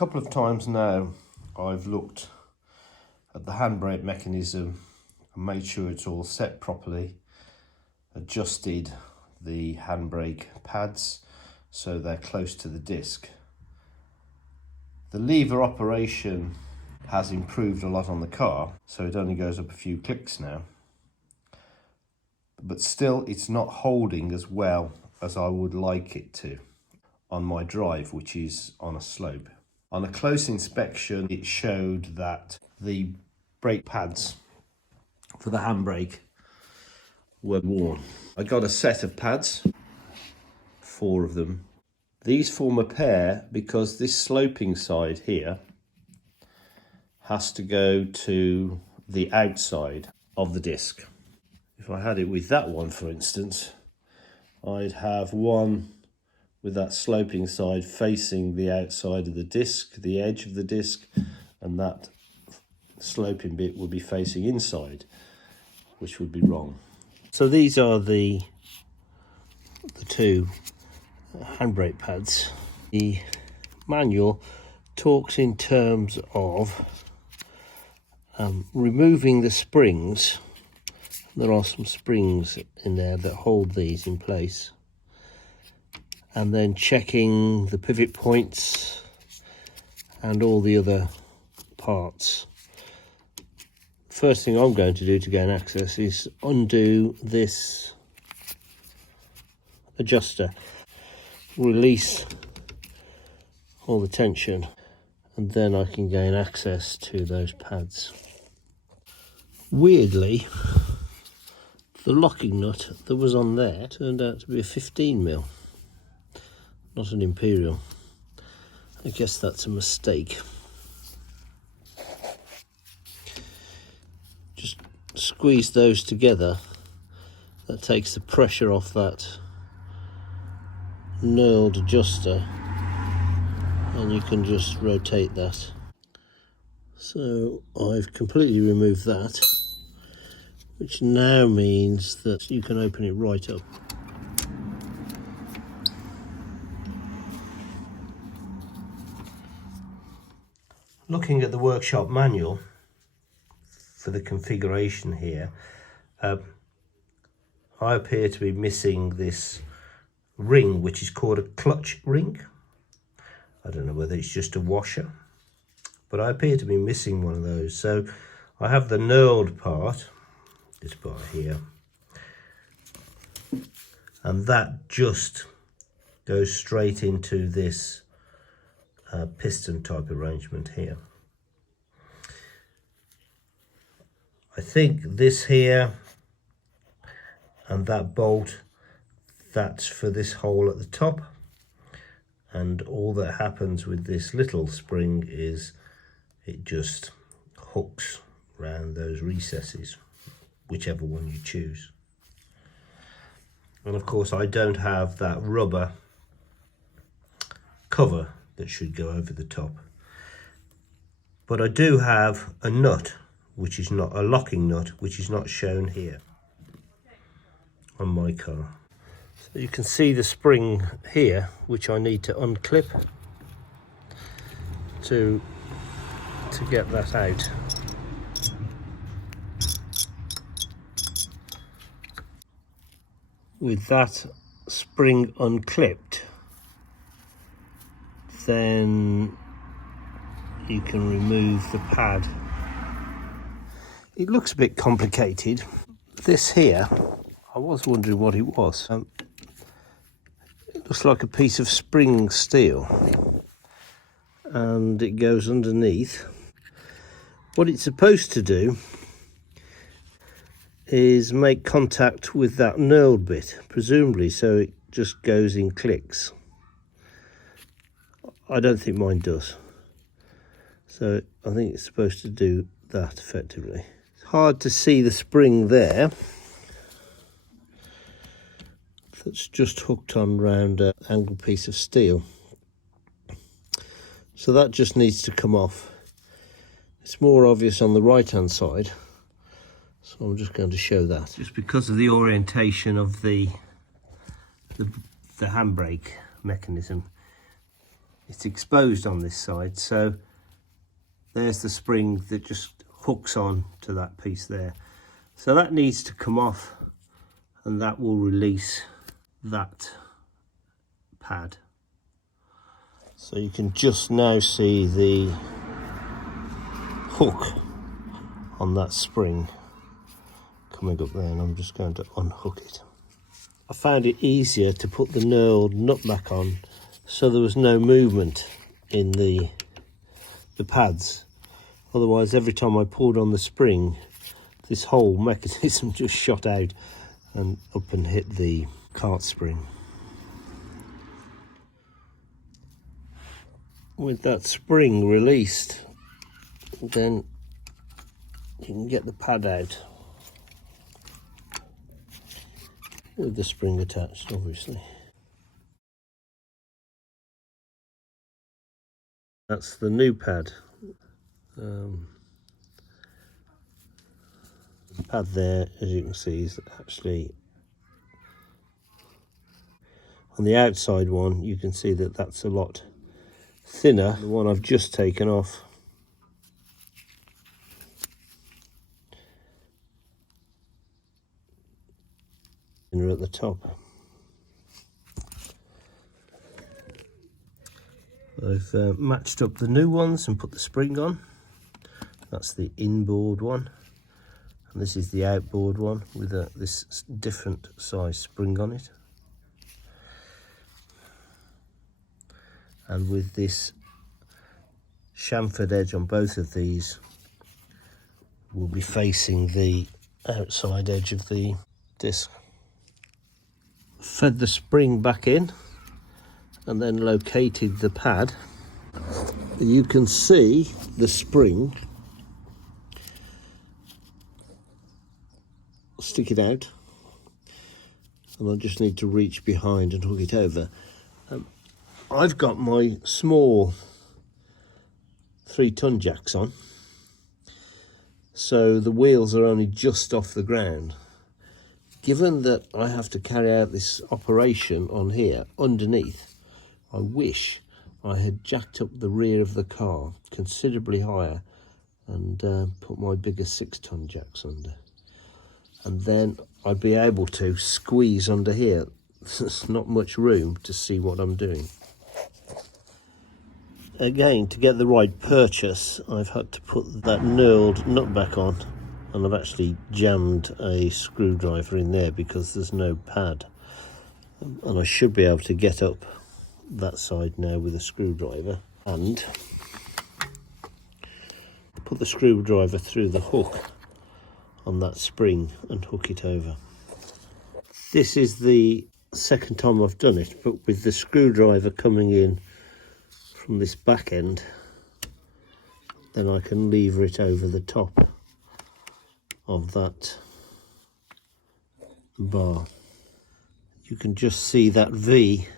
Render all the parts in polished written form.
couple of times now I've looked at the handbrake mechanism and made sure it's all set properly, adjusted the handbrake pads so they're close to the disc. The lever operation has improved a lot on the car, so it only goes up a few clicks now, but still it's not holding as well as I would like it to on my drive, which is on a slope. On a close inspection, it showed that the brake pads for the handbrake were worn. I got a set of pads, 4 of them. These form a pair because this sloping side here has to go to the outside of the disc. If I had it with that one, for instance, I'd have one with that sloping side facing the outside of the disc, the edge of the disc, and that sloping bit would be facing inside, which would be wrong. So these are the 2 handbrake pads. The manual talks in terms of removing the springs. There are some springs in there that hold these in place, and then checking the pivot points and all the other parts. First thing I'm going to do to gain access is undo this adjuster, release all the tension, and then I can gain access to those pads. Weirdly, the locking nut that was on there turned out to be a 15mm, not an Imperial. I guess that's a mistake. Just squeeze those together. That takes the pressure off that knurled adjuster, and you can just rotate that. So I've completely removed that, which now means that you can open it right up. Looking at the workshop manual for the configuration here, I appear to be missing this ring, which is called a clutch ring. I don't know whether it's just a washer, but I appear to be missing one of those. So I have the knurled part, this part here, and that just goes straight into this piston type arrangement here. I think this here and that bolt, that's for this hole at the top, and all that happens with this little spring is it just hooks around those recesses, whichever one you choose. And of course I don't have that rubber cover that should go over the top, but I do have a nut, which is not a locking nut, which is not shown here on my car. So you can see the spring here, which I need to unclip to get that out. With that spring unclipped, then you can remove the pad. It looks a bit complicated. This here, I was wondering what it was. It looks like a piece of spring steel, and it goes underneath. What it's supposed to do is make contact with that knurled bit, presumably, so it just goes in clicks. I don't think mine does, so I think it's supposed to do that effectively. It's hard to see the spring there that's just hooked on round an angled piece of steel, so that just needs to come off. It's more obvious on the right hand side, so I'm just going to show that. Just because of the orientation of the handbrake mechanism, it's exposed on this side, so there's the spring that just hooks on to that piece there. So that needs to come off, and that will release that pad. So you can just now see the hook on that spring coming up there, and I'm just going to unhook it. I found it easier to put the knurled nut back on so there was no movement in the pads. Otherwise, every time I pulled on the spring, this whole mechanism just shot out and up and hit the cart spring. With that spring released, then you can get the pad out with the spring attached, obviously. That's the new pad. The pad there, as you can see, is actually on the outside one. You can see that that's a lot thinner. The one I've just taken off. Thinner at the top. I've matched up the new ones and put the spring on. That's the inboard one, and this is the outboard one with this different size spring on it. And with this chamfered edge on both of these, will be facing the outside edge of the disc. Fed the spring back in and then located the pad. You can see the spring, stick it out, and I just need to reach behind and hook it over. I've got my small 3-ton jacks on, so the wheels are only just off the ground. Given that I have to carry out this operation on here underneath, I wish I had jacked up the rear of the car considerably higher and put my bigger 6-ton jacks under, and then I'd be able to squeeze under here. There's not much room to see what I'm doing. Again, to get the right purchase, I've had to put that knurled nut back on, and I've actually jammed a screwdriver in there because there's no pad, and I should be able to get up that side now with a screwdriver and put the screwdriver through the hook on that spring and hook it over. This is the second time I've done it, but with the screwdriver coming in from this back end, then I can lever it over the top of that bar. You can just see that V,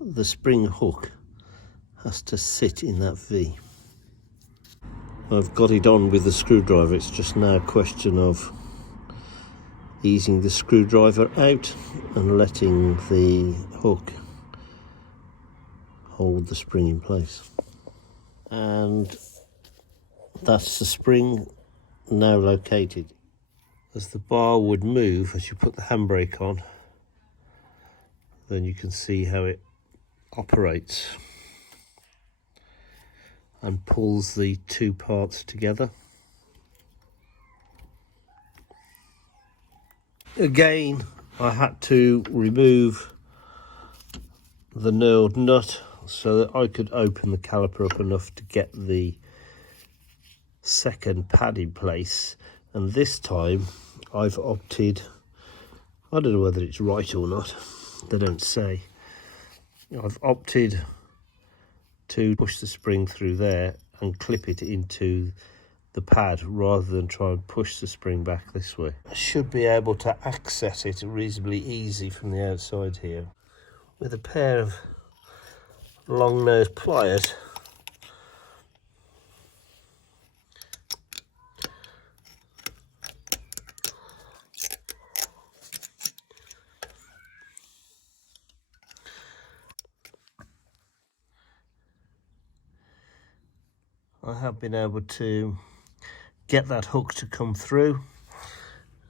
the spring hook has to sit in that V. I've got it on with the screwdriver. It's just now a question of easing the screwdriver out and letting the hook hold the spring in place. And that's the spring now located. As the bar would move as you put the handbrake on, then you can see how it operates and pulls the two parts together. Again, I had to remove the knurled nut so that I could open the caliper up enough to get the second pad in place, and this time I've opted, I don't know whether it's right or not, they don't say, I've opted to push the spring through there and clip it into the pad rather than try and push the spring back this way. I should be able to access it reasonably easy from the outside here with a pair of long nose pliers. I have been able to get that hook to come through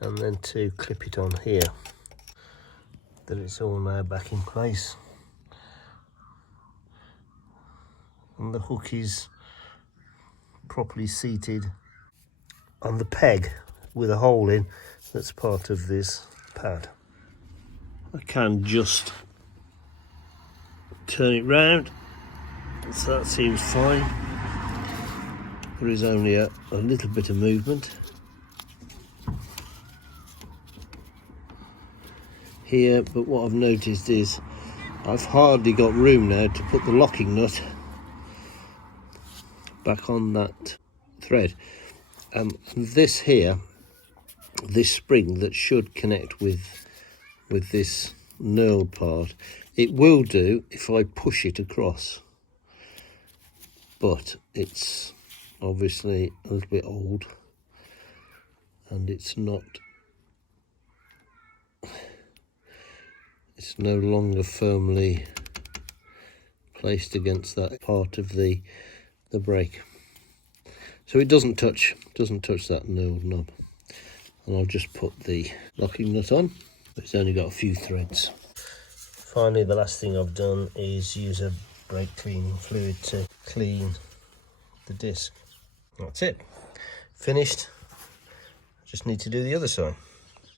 and then to clip it on here, that it's all now back in place. And the hook is properly seated on the peg with a hole in that's part of this pad. I can just turn it round, so that seems fine. There is only a little bit of movement here, but what I've noticed is I've hardly got room now to put the locking nut back on that thread. And this here, this spring that should connect with this knurled part, it will do if I push it across, but it's obviously a little bit old and it's no longer firmly placed against that part of the brake, so it doesn't touch that knurled knob. And I'll just put the locking nut on. It's only got a few threads. Finally, the last thing I've done is use a brake cleaning fluid to clean the disc. That's it, finished. Just need to do the other side.